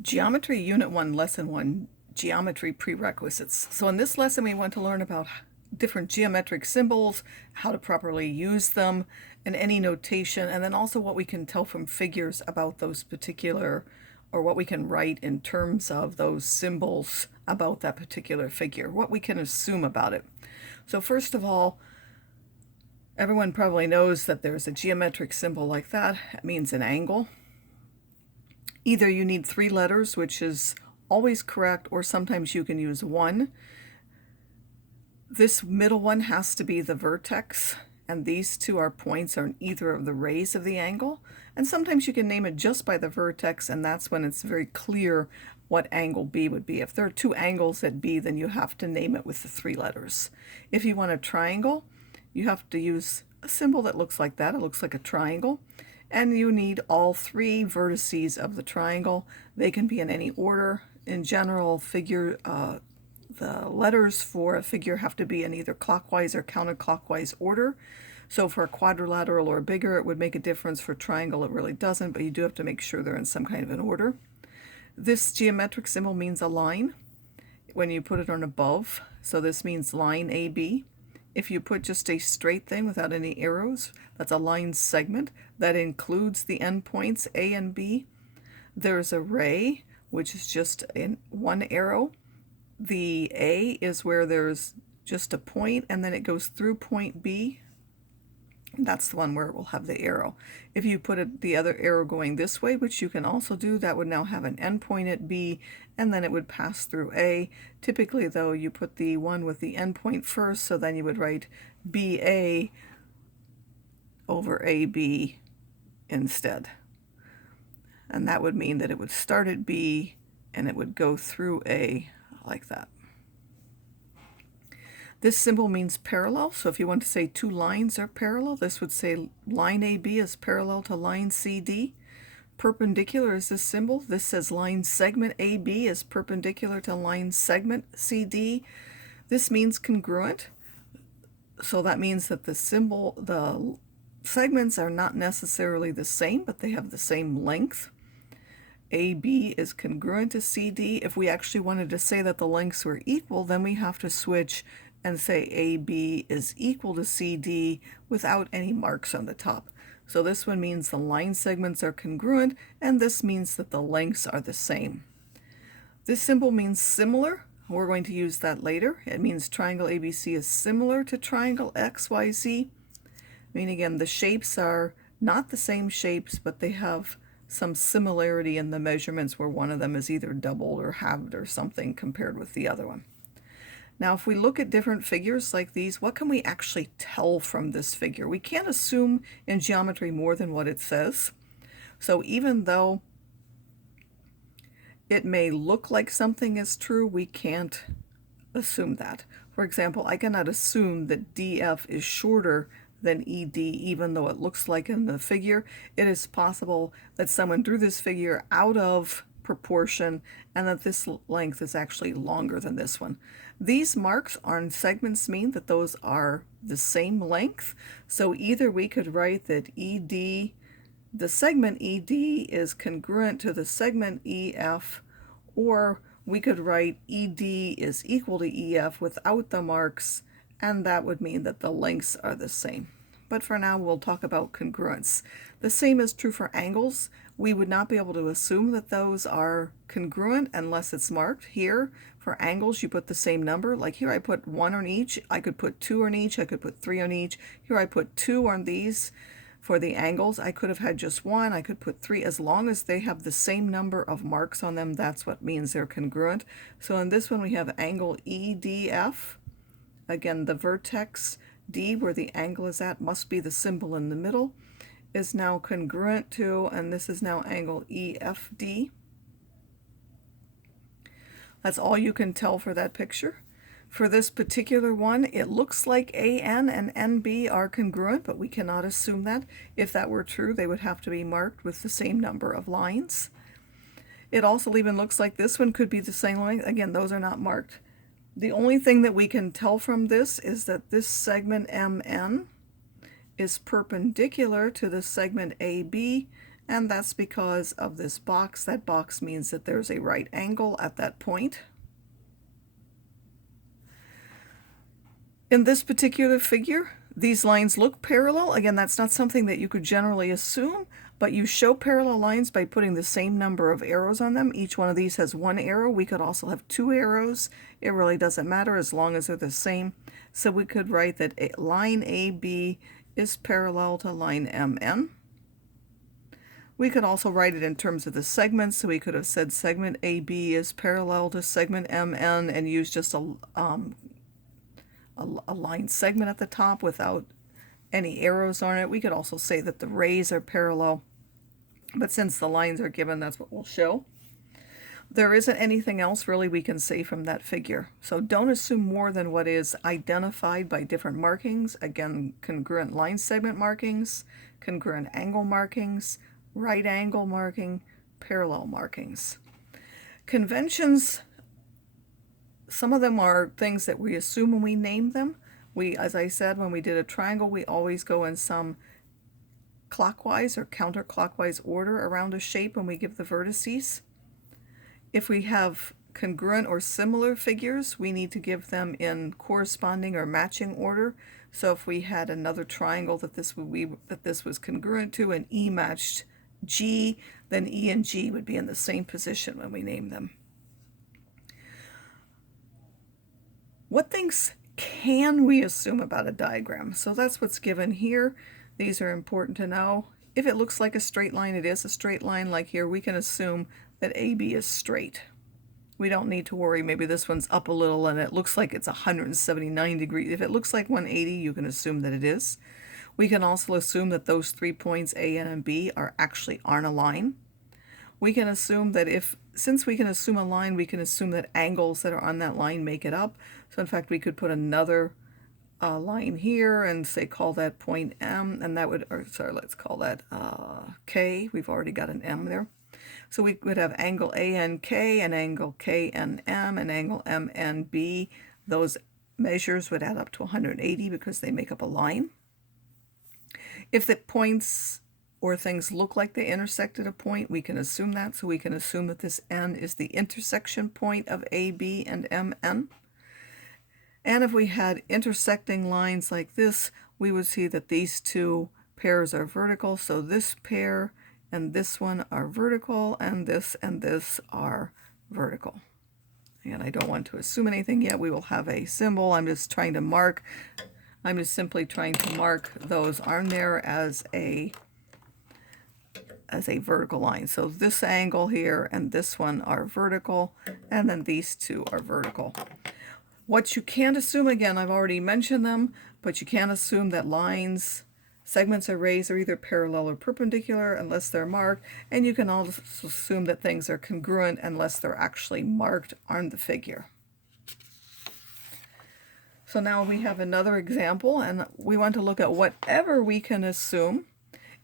Geometry Unit 1, Lesson 1, Geometry Prerequisites. So in this lesson we want to learn about different geometric symbols, how to properly use them, and any notation, and then also what we can tell from figures about those particular, or what we can write in terms of those symbols about that particular figure, what we can assume about it. So first of all, everyone probably knows that there's a geometric symbol like that. It means an angle. Either you need 3 letters, which is always correct, or sometimes you can use 1. This middle one has to be the vertex, and these 2 are points on either of the rays of the angle. And sometimes you can name it just by the vertex, and that's when it's very clear what angle B would be. If there are 2 angles at B, then you have to name it with the 3 letters. If you want a triangle, you have to use a symbol that looks like that. It looks like a triangle. And you need all 3 vertices of the triangle. They can be in any order. In general, the letters for a figure have to be in either clockwise or counterclockwise order. So for a quadrilateral or bigger, it would make a difference. For triangle, it really doesn't, but you do have to make sure they're in some kind of an order. This geometric symbol means a line when you put it on above. So this means line AB. If you put just a straight thing without any arrows, that's a line segment. That includes the endpoints A and B. There's a ray, which is just in 1 arrow. The A is where there's just a point, and then it goes through point B. That's the one where it will have the arrow. If you put the other arrow going this way, which you can also do, that would now have an endpoint at B, and then it would pass through A. Typically, though, you put the one with the endpoint first, so then you would write BA over AB instead. And that would mean that it would start at B, and it would go through A like that. This symbol means parallel, so if you want to say 2 lines are parallel, this would say line AB is parallel to line CD. Perpendicular is this symbol. This says line segment AB is perpendicular to line segment CD. This means congruent, so that means that the segments are not necessarily the same, but they have the same length. AB is congruent to CD. If we actually wanted to say that the lengths were equal, then we have to switch and say AB is equal to CD without any marks on the top. So this one means the line segments are congruent, and this means that the lengths are the same. This symbol means similar. We're going to use that later. It means triangle ABC is similar to triangle XYZ. Meaning, again, the shapes are not the same shapes, but they have some similarity in the measurements where one of them is either doubled or halved or something compared with the other one. Now, if we look at different figures like these, what can we actually tell from this figure? We can't assume in geometry more than what it says. So even though it may look like something is true, we can't assume that. For example, I cannot assume that DF is shorter than ED, even though it looks like in the figure. It is possible that someone drew this figure out of proportion and that this length is actually longer than this one. These marks on segments mean that those are the same length. So either we could write that ED, the segment ED is congruent to the segment EF, or we could write ED is equal to EF without the marks, and that would mean that the lengths are the same. But for now, we'll talk about congruence. The same is true for angles. We would not be able to assume that those are congruent unless it's marked. Here, for angles, you put the same number. Like here, I put 1 on each. I could put 2 on each. I could put 3 on each. Here, I put 2 on these. For the angles, I could have had just 1. I could put 3. As long as they have the same number of marks on them, that's what means they're congruent. So in this one, we have angle EDF. Again, the vertex D, where the angle is at, must be the symbol in the middle, is now congruent to, and this is now angle EFD. That's all you can tell for that picture. For this particular one, it looks like AN and NB are congruent, but we cannot assume that. If that were true, they would have to be marked with the same number of lines. It also even looks like this one could be the same length. Again, those are not marked. The only thing that we can tell from this is that this segment MN is perpendicular to the segment AB, and that's because of this box. That box means that there's a right angle at that point. In this particular figure, these lines look parallel. Again, that's not something that you could generally assume, but you show parallel lines by putting the same number of arrows on them. Each one of these has one arrow. We could also have two arrows. It really doesn't matter as long as they're the same. So we could write that line AB is parallel to line MN. We could also write it in terms of the segments, so we could have said segment AB is parallel to segment MN and use just a line segment at the top without any arrows on it. We could also say that the rays are parallel, but since the lines are given, that's what we'll show. There isn't anything else really we can say from that figure, so don't assume more than what is identified by different markings. Again, congruent line segment markings, congruent angle markings, right angle marking, parallel markings. Conventions, some of them are things that we assume when we name them. As I said, when we did a triangle, we always go in some clockwise or counterclockwise order around a shape when we give the vertices. If we have congruent or similar figures, we need to give them in corresponding or matching order. So if we had another triangle that this was congruent to and E matched G, then E and G would be in the same position when we name them. What things can we assume about a diagram? So that's what's given here. These are important to know. If it looks like a straight line, it is a straight line. Like here, we can assume that AB is straight. We don't need to worry. Maybe this one's up a little and it looks like it's 179 degrees. If it looks like 180, you can assume that it is. We can also assume that those 3 points, A, N, and B, are actually on a line. We can assume that since we can assume a line, we can assume that angles that are on that line make it up. So in fact, we could put another line here and say call that point M, and that would, or sorry, let's call that K. We've already got an M there. So we would have angle ANK and angle KNM and angle MNB. Those measures would add up to 180 because they make up a line. If the points or things look like they intersect at a point, we can assume that. So we can assume that this N is the intersection point of AB and MN. And if we had intersecting lines like this, we would see that these two pairs are vertical. So this pair and this one are vertical, and this are vertical. And I don't want to assume anything yet. We will have a symbol. I'm just simply trying to mark those on there as a vertical line. So this angle here and this one are vertical, and then these two are vertical. What you can't assume, again, I've already mentioned them, but you can't assume that lines, segments, or rays are either parallel or perpendicular unless they're marked, and you can also assume that things are congruent unless they're actually marked on the figure. So now we have another example, and we want to look at whatever we can assume.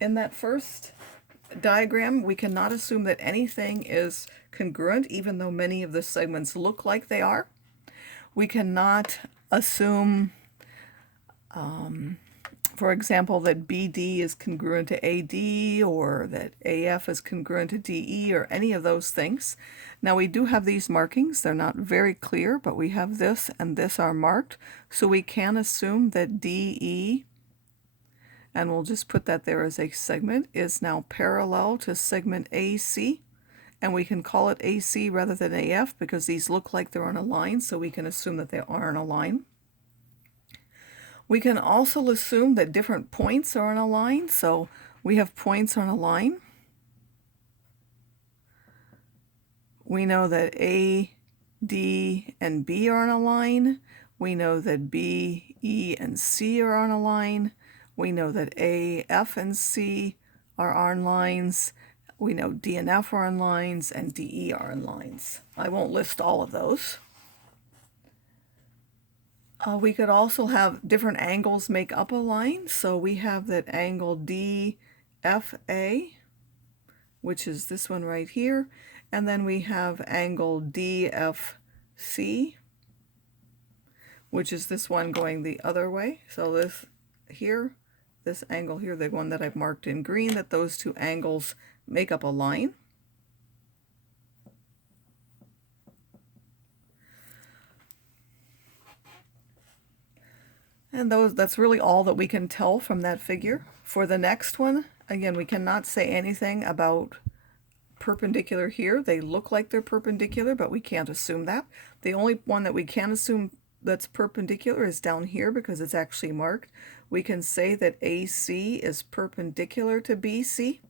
In that first diagram, we cannot assume that anything is congruent, even though many of the segments look like they are. We cannot assume, for example, that BD is congruent to AD, or that AF is congruent to DE, or any of those things. Now we do have these markings. They're not very clear, but we have this and this are marked. So we can assume that DE, and we'll just put that there as a segment, is now parallel to segment AC. And we can call it AC rather than AF because these look like they're on a line, so we can assume that they are on a line. We can also assume that different points are on a line, so we have points on a line. We know that A, D, and B are on a line. We know that B, E, and C are on a line. We know that A, F, and C are on lines. We know D and F are on lines, and DE are on lines. I won't list all of those. We could also have different angles make up a line. So we have that angle DFA, which is this one right here. And then we have angle DFC, which is this one going the other way. So this here this angle here, the one that I've marked in green, that those two angles make up a line. And that's really all that we can tell from that figure. For the next one, again, we cannot say anything about perpendicular here. They look like they're perpendicular, but we can't assume that. The only one that we can assume that's perpendicular is down here because it's actually marked. We can say that AC is perpendicular to BC.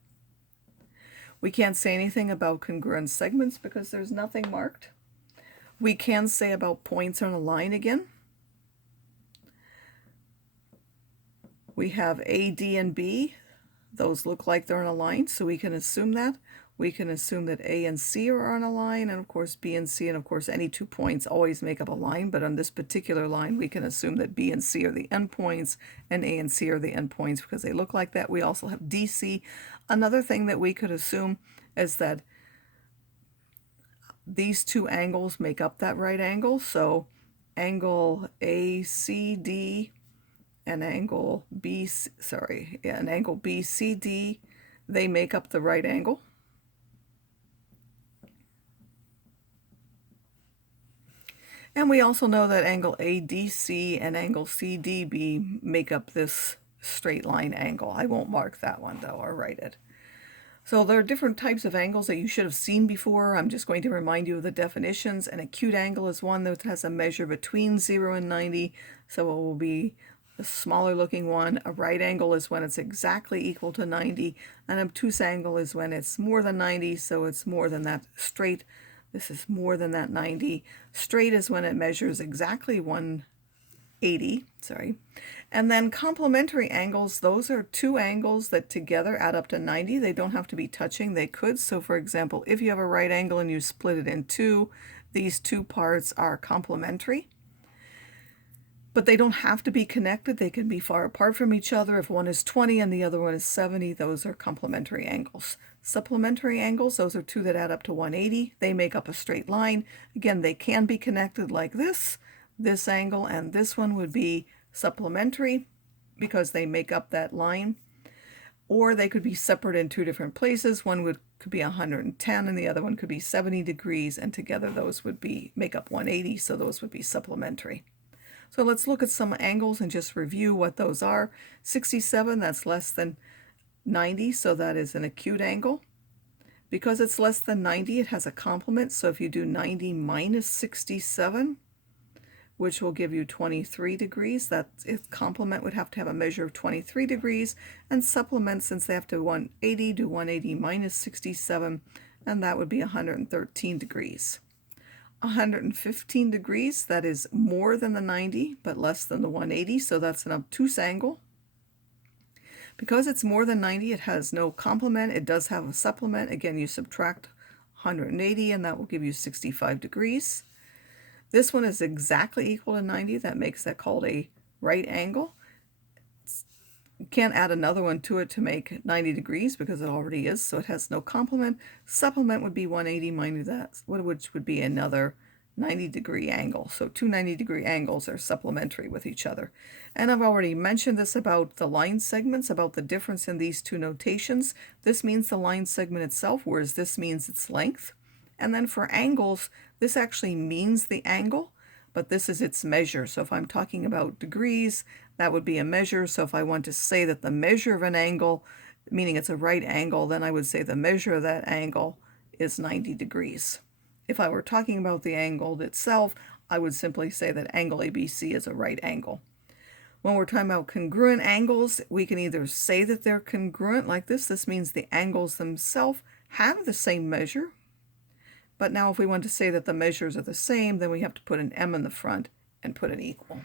We can't say anything about congruent segments because there's nothing marked. We can say about points on a line again. We have A, D, and B. Those look like they're on a line, so we can assume that. We can assume that A and C are on a line, and of course B and C, and of course any 2 points always make up a line, but on this particular line we can assume that B and C are the endpoints and A and C are the endpoints because they look like that. We also have DC. Another thing that we could assume is that these 2 angles make up that right angle, so angle ACD and angle BCD, they make up the right angle. And we also know that angle ADC and angle CDB make up this straight line angle. I won't mark that one though, or write it. So there are different types of angles that you should have seen before. I'm just going to remind you of the definitions. An acute angle is one that has a measure between 0 and 90, so it will be a smaller looking one. A right angle is when it's exactly equal to 90. An obtuse angle is when it's more than 90, so it's more than that. Straight, this is more than that 90. Straight is when it measures exactly 180, And then complementary angles, those are 2 angles that together add up to 90. They don't have to be touching, they could. So for example, if you have a right angle and you split it in 2, these 2 parts are complementary. But they don't have to be connected. They can be far apart from each other. If one is 20 and the other one is 70, those are complementary angles. Supplementary angles, those are 2 that add up to 180. They make up a straight line. Again, they can be connected like this. This angle and this one would be supplementary because they make up that line. Or they could be separate in 2 different places. One could be 110 and the other one could be 70 degrees, and together those would make up 180, so those would be supplementary. So let's look at some angles and just review what those are. 67, that's less than 90, so that is an acute angle. Because it's less than 90, it has a complement, so if you do 90 minus 67, which will give you 23 degrees, that its complement would have to have a measure of 23 degrees, and supplement, since they have to 180, do 180 minus 67, and that would be 113 degrees. 115 degrees, that is more than the 90 but less than the 180, so that's an obtuse angle. Because it's more than 90, it has no complement. It does have a supplement. Again, you subtract 180 and that will give you 65 degrees. This one is exactly equal to 90. That makes that called a right angle. You can't add another one to it to make 90 degrees because it already is, so it has no complement. Supplement would be 180 minus that, which would be another 90-degree angle. So 2 90-degree angles are supplementary with each other. And I've already mentioned this about the line segments, about the difference in these 2 notations. This means the line segment itself, whereas this means its length. And then for angles, this actually means the angle, but this is its measure. So if I'm talking about degrees, that would be a measure. So if I want to say that the measure of an angle, meaning it's a right angle, then I would say the measure of that angle is 90 degrees. If I were talking about the angle itself, I would simply say that angle ABC is a right angle. When we're talking about congruent angles, we can either say that they're congruent like this. This means the angles themselves have the same measure. But now if we want to say that the measures are the same, then we have to put an M in the front and put an equal.